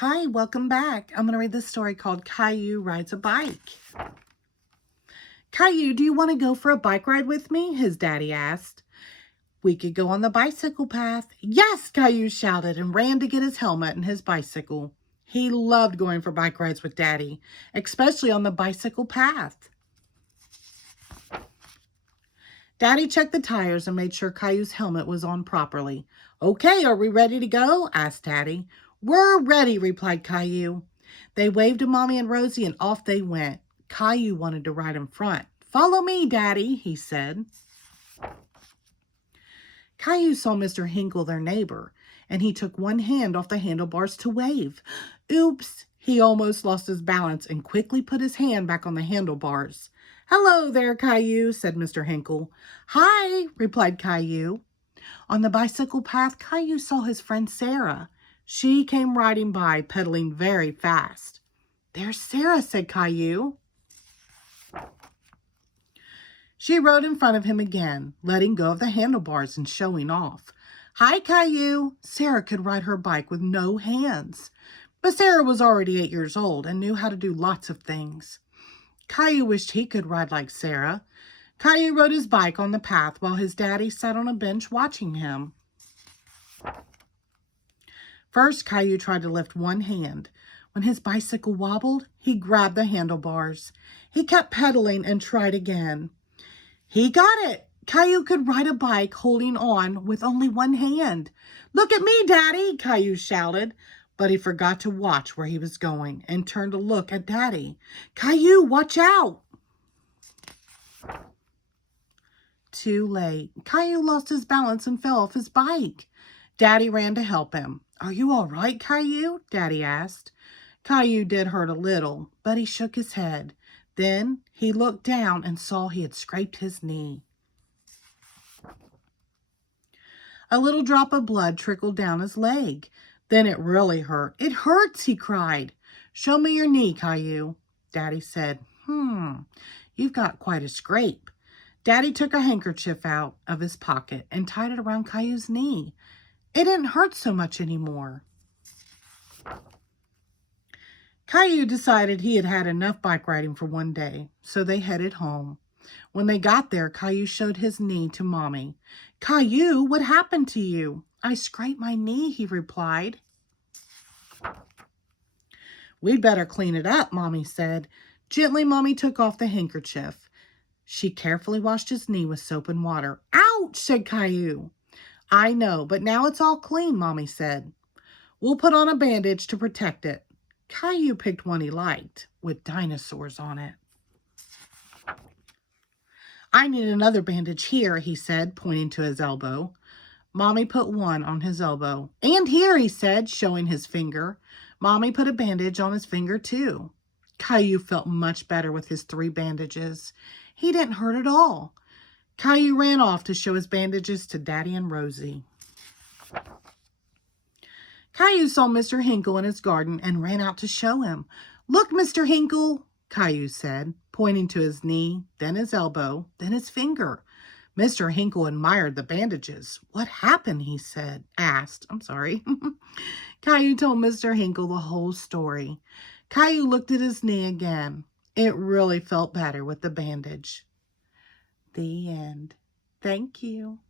Hi, welcome back. I'm going to read this story called Caillou Rides a Bike. Caillou, do you want to go for a bike ride with me? His daddy asked. We could go on the bicycle path. Yes, Caillou shouted and ran to get his helmet and his bicycle. He loved going for bike rides with Daddy, especially on the bicycle path. Daddy checked the tires and made sure Caillou's helmet was on properly. Okay, are we ready to go? Asked Daddy. We're ready, replied Caillou. They waved to Mommy and Rosie and off they went. Caillou wanted to ride in front. Follow me, Daddy, he said. Caillou saw Mr. Hinkle, their neighbor, and he took one hand off the handlebars to wave. Oops! He almost lost his balance and quickly put his hand back on the handlebars. Hello there, Caillou, said Mr. Hinkle. Hi, replied Caillou. On the bicycle path, Caillou saw his friend Sarah. She came riding by, pedaling very fast. There's Sarah, said Caillou. She rode in front of him again, letting go of the handlebars and showing off. Hi, Caillou. Sarah could ride her bike with no hands. But Sarah was already 8 years old and knew how to do lots of things. Caillou wished he could ride like Sarah. Caillou rode his bike on the path while his daddy sat on a bench watching him. First, Caillou tried to lift one hand. When his bicycle wobbled, he grabbed the handlebars. He kept pedaling and tried again. He got it! Caillou could ride a bike holding on with only one hand. Look at me, Daddy, Caillou shouted. But he forgot to watch where he was going and turned to look at Daddy. Caillou, watch out! Too late. Caillou lost his balance and fell off his bike. Daddy ran to help him. Are you all right, Caillou? Daddy asked. Caillou did hurt a little, but he shook his head. Then he looked down and saw he had scraped his knee. A little drop of blood trickled down his leg. Then it really hurt. It hurts, he cried. Show me your knee, Caillou. Daddy said, you've got quite a scrape. Daddy took a handkerchief out of his pocket and tied it around Caillou's knee. It didn't hurt so much anymore. Caillou decided he had had enough bike riding for one day, so they headed home. When they got there, Caillou showed his knee to Mommy. Caillou, what happened to you? I scraped my knee, he replied. We'd better clean it up, Mommy said. Gently, Mommy took off the handkerchief. She carefully washed his knee with soap and water. Ouch, said Caillou. I know, but now it's all clean, Mommy said. We'll put on a bandage to protect it. Caillou picked one he liked, with dinosaurs on it. I need another bandage here, he said, pointing to his elbow. Mommy put one on his elbow. And here, he said, showing his finger. Mommy put a bandage on his finger, too. Caillou felt much better with his 3 bandages. He didn't hurt at all. Caillou ran off to show his bandages to Daddy and Rosie. Caillou saw Mr. Hinkle in his garden and ran out to show him. Look, Mr. Hinkle, Caillou said, pointing to his knee, then his elbow, then his finger. Mr. Hinkle admired the bandages. What happened, he asked. Caillou told Mr. Hinkle the whole story. Caillou looked at his knee again. It really felt better with the bandage. The end. Thank you.